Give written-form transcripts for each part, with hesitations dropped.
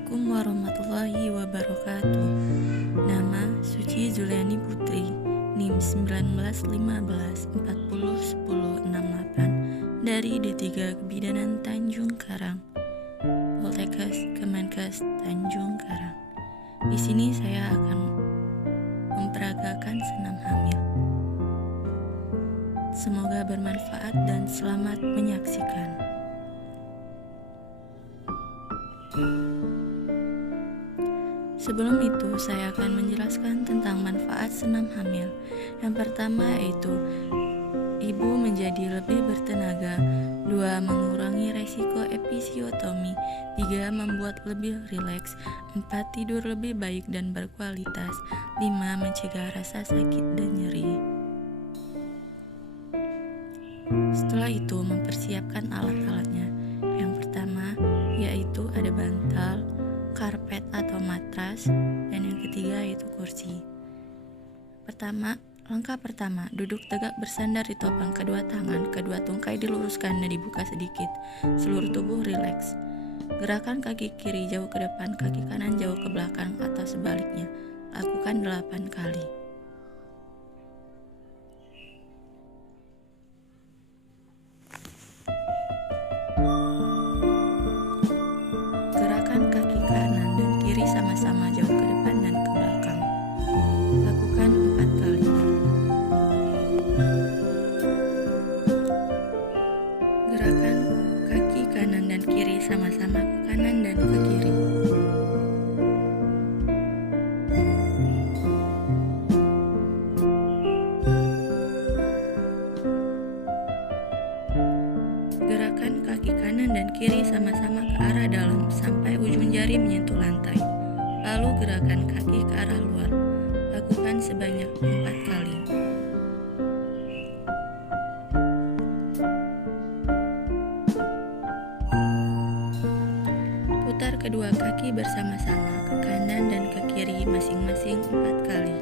Assalamualaikum warahmatullahi wabarakatuh. Nama Suci Zuliani Putri, NIM 1915401068 dari D3 Kebidanan Tanjung Karang, Poltekkes Kemenkes Tanjung Karang. Di sini saya akan memperagakan senam hamil. Semoga bermanfaat dan selamat menyaksikan. Sebelum itu, saya akan menjelaskan tentang manfaat senam hamil. Yang pertama yaitu ibu menjadi lebih bertenaga, 2. Mengurangi resiko episiotomi, 3. Membuat lebih rileks, 4. Tidur lebih baik dan berkualitas, 5. Mencegah rasa sakit dan nyeri. Setelah itu, mempersiapkan alat-alatnya. Yang pertama yaitu ada bantal, karpet atau matras, dan yang ketiga yaitu kursi. Langkah pertama, duduk tegak bersandar di topang kedua tangan, kedua tungkai diluruskan dan dibuka sedikit, seluruh tubuh rileks. Gerakan kaki kiri jauh ke depan, kaki kanan jauh ke belakang atau sebaliknya. Lakukan 8 kali. Sama-sama jauh ke depan dan ke belakang. Lakukan 4 kali. Gerakan kaki kanan dan kiri sama-sama ke kanan dan ke kiri. Gerakan kaki kanan dan kiri sama-sama ke arah dalam sampai ujung jari menyentuh lantai. Lalu gerakan kaki ke arah luar. Lakukan sebanyak 4 kali. Putar kedua kaki bersama-sama ke kanan dan ke kiri masing-masing 4 kali.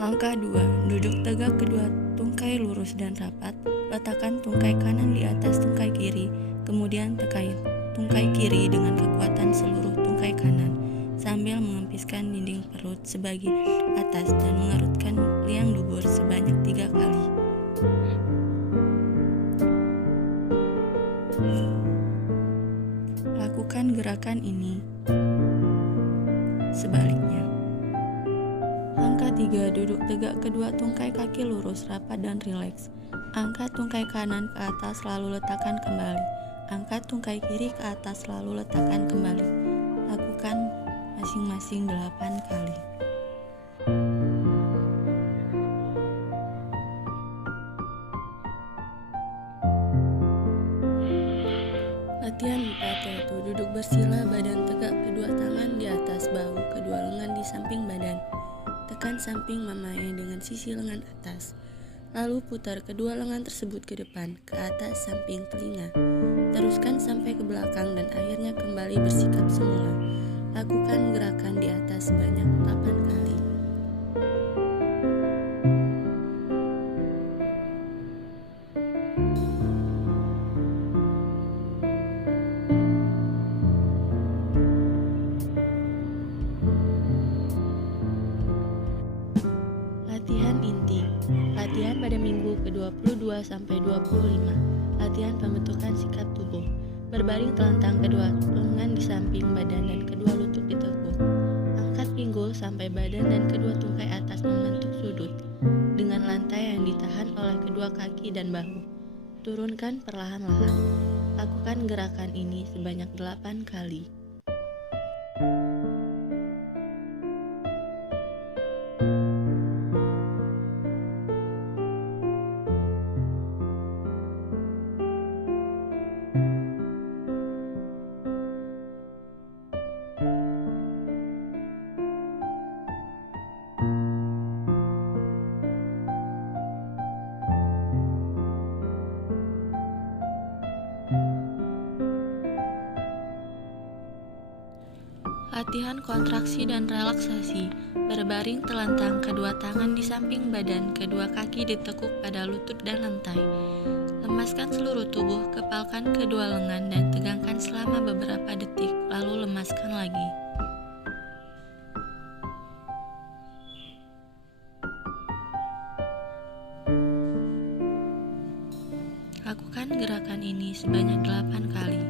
Langkah 2. Duduk tegak, kedua tungkai lurus dan rapat. Letakkan tungkai kanan di atas tungkai kiri, kemudian tekan tungkai kiri dengan kekuatan seluruh tungkai kanan, sambil mengempiskan dinding perut sebagian atas dan mengerutkan liang dubur sebanyak 3 kali. Lakukan gerakan ini sebaliknya. Langkah 3. Duduk tegak, kedua tungkai kaki lurus, rapat dan rileks. Angkat tungkai kanan ke atas lalu letakkan kembali. Angkat tungkai kiri ke atas lalu letakkan kembali. Lakukan masing-masing 8 kali. Latihan 4 yaitu duduk bersila, badan tegak, kedua tangan di atas bahu, kedua lengan di samping badan. Tekan samping mamae dengan sisi lengan atas. Lalu putar kedua lengan tersebut ke depan, ke atas samping telinga. Teruskan sampai ke belakang dan akhirnya kembali bersikap semula. Lakukan gerakan di atas sebanyak 8 kali. Latihan inti. Latihan pada minggu ke-22 sampai 25. Latihan pembentukan sikap tubuh. Berbaring telentang, kedua lengan di samping badan dan kedua lutut ditekuk. Angkat pinggul sampai badan dan kedua tungkai atas membentuk sudut dengan lantai yang ditahan oleh kedua kaki dan bahu. Turunkan perlahan-lahan. Lakukan gerakan ini sebanyak 8 kali. Latihan kontraksi dan relaksasi. Berbaring telentang, kedua tangan di samping badan, kedua kaki ditekuk pada lutut dan lantai. Lemaskan seluruh tubuh, kepalkan kedua lengan dan tegangkan selama beberapa detik, lalu lemaskan lagi. Lakukan gerakan ini sebanyak 8 kali.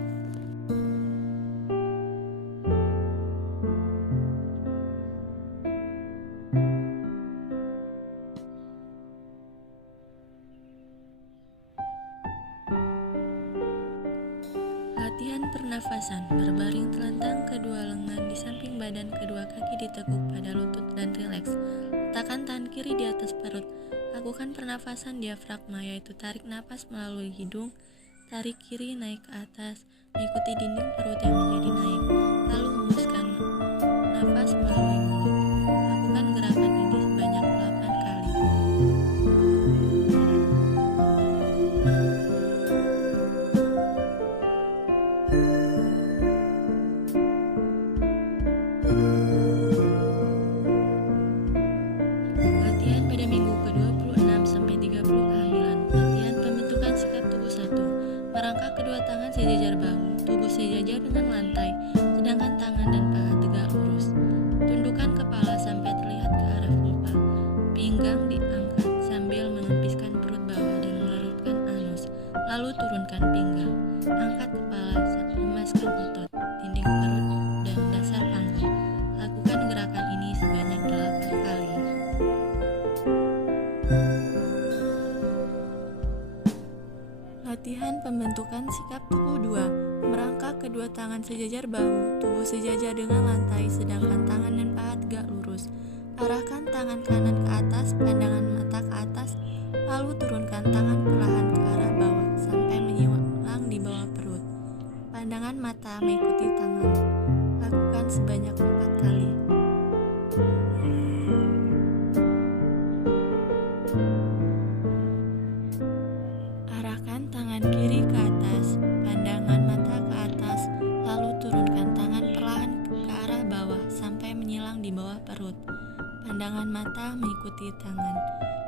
Latihan pernafasan. Berbaring telentang, kedua lengan di samping badan, kedua kaki ditekuk pada lutut dan rileks. Letakkan tangan kiri di atas perut. Lakukan pernafasan diafragma, yaitu tarik napas melalui hidung, tarik kiri naik ke atas, mengikuti dinding perut yang menjadi naik, lalu hembuskan nafas melalui mulut. Lakukan gerakan ini sebanyak 8 kali. Latihan pada minggu ke-26 sampai 30 kehamilan. Latihan pembentukan sikap tubuh 1. Merangkak kedua tangan sejajar bahu, tubuh sejajar dengan lantai, sedangkan tangan dan paha tegak lurus. Tundukkan kepala sampai terlihat ke arah vulva. Pinggang diangkat sambil mengepiskan perut bawah dan mengerutkan anus. Lalu turunkan pinggang. Angkat kepala, lemaskan otot, dinding perut, dan dasar panggul. Lakukan gerakan ini sebanyak 8 kali. Latihan pembentukan sikap tubuh 2. Merangkak kedua tangan sejajar bahu, tubuh sejajar dengan lantai, sedangkan tangan dan paha tegak lurus. Arahkan tangan kanan ke atas, pandangan mata ke atas, lalu turunkan tangan perlahan ke arah bawah sampai menyilang di bawah perut. Pandangan mata mengikuti tangan. Lakukan sebanyak 4 kali. Arahkan tangan kiri ke atas, pandangan mata ke atas, lalu turunkan tangan perlahan ke arah bawah sampai menyilang di bawah perut. Pandangan mata mengikuti tangan.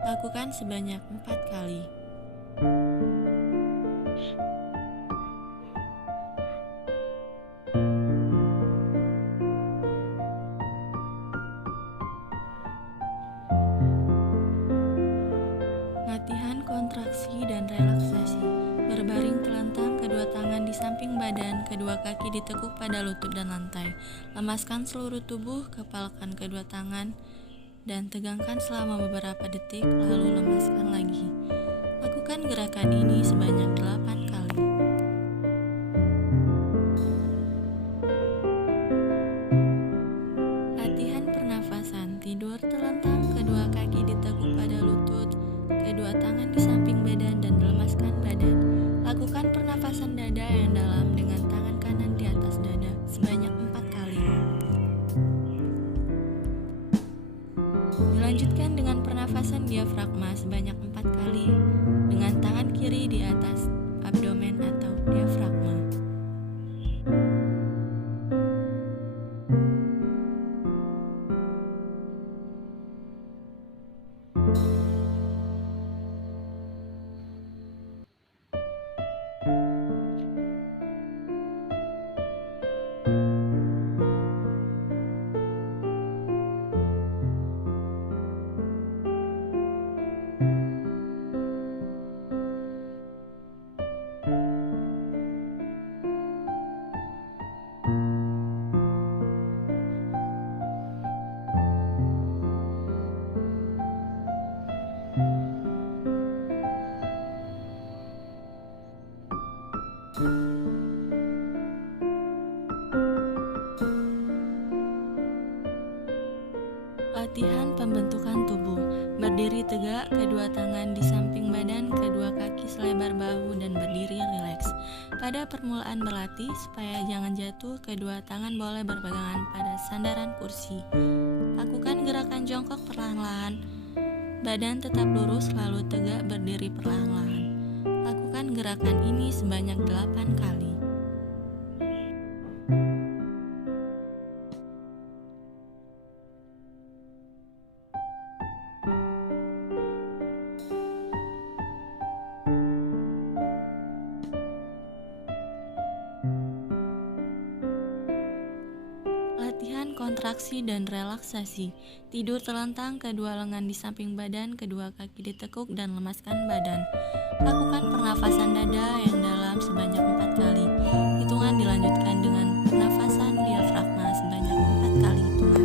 Lakukan sebanyak 4 kali. Latihan kontraksi dan relaksasi. Berbaring telentang, kedua tangan di samping badan, kedua kaki ditekuk pada lutut dan lantai. Lemaskan seluruh tubuh, kepalkan kedua tangan, dan tegangkan selama beberapa detik, lalu lemaskan lagi. Lakukan gerakan ini sebanyak 8 kali. Latihan pernafasan. Tidur telentang, kedua kaki ditekuk pada lutut, kedua tangan di samping badan dan lemaskan badan. Lakukan pernafasan dada yang dalam dengan tangan kanan di atas dada sebanyak 4 kali. Dilanjutkan dengan pernafasan diafragma sebanyak 4 kali dengan tangan kiri di atas abdomen atau diafragma. Latihan pembentukan tubuh. Berdiri tegak, kedua tangan di samping badan, kedua kaki selebar bahu dan berdiri rileks. Pada permulaan berlatih, supaya jangan jatuh, kedua tangan boleh berpegangan pada sandaran kursi. Lakukan gerakan jongkok perlahan-lahan. Badan tetap lurus lalu tegak berdiri perlahan-lahan. Lakukan gerakan ini sebanyak 8 kali. kontraksi dan relaksasi. Tidur terlentang, kedua lengan di samping badan, kedua kaki ditekuk dan lemaskan badan. Lakukan pernafasan dada yang dalam sebanyak 4 kali. Hitungan dilanjutkan dengan pernafasan diafragma sebanyak 4 kali hitungan.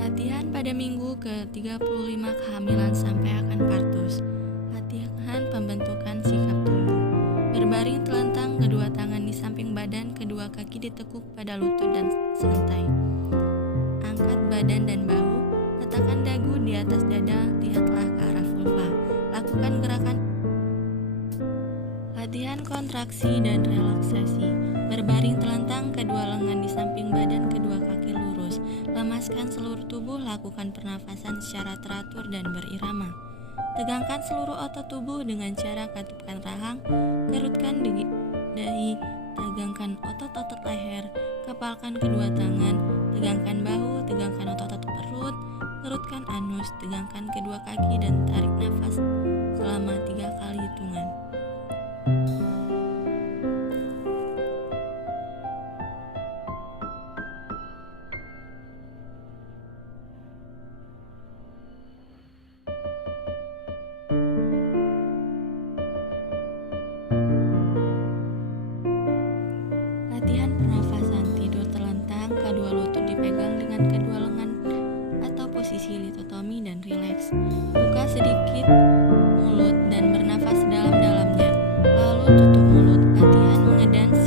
Latihan pada minggu ke-35 kehamilan sampai akan partus. Latihan pembentukan sikap tubuh. Berbaring telentang, kedua tangan di samping badan, kedua kaki ditekuk pada lutut dan santai. Angkat badan dan bahu, letakkan dagu di atas dada, lihatlah ke arah vulva. Lakukan gerakan latihan kontraksi dan relaksasi. Berbaring telentang, kedua lengan di samping badan, kedua kaki lurus. Lemaskan seluruh tubuh, lakukan pernafasan secara teratur dan berirama. Tegangkan seluruh otot tubuh dengan cara katupkan rahang, kerutkan dahi, tegangkan otot-otot leher, kepalkan kedua tangan, tegangkan bahu, tegangkan otot-otot perut, kerutkan anus, tegangkan kedua kaki dan tarik nafas selama 3 kali hitungan. Latihan pernafasan. Tidur terlentang, kedua lutut dipegang dengan kedua lengan atau posisi litotomi dan rileks. Buka sedikit mulut dan bernafas dalam-dalamnya, lalu tutup mulut. Latihan mengedans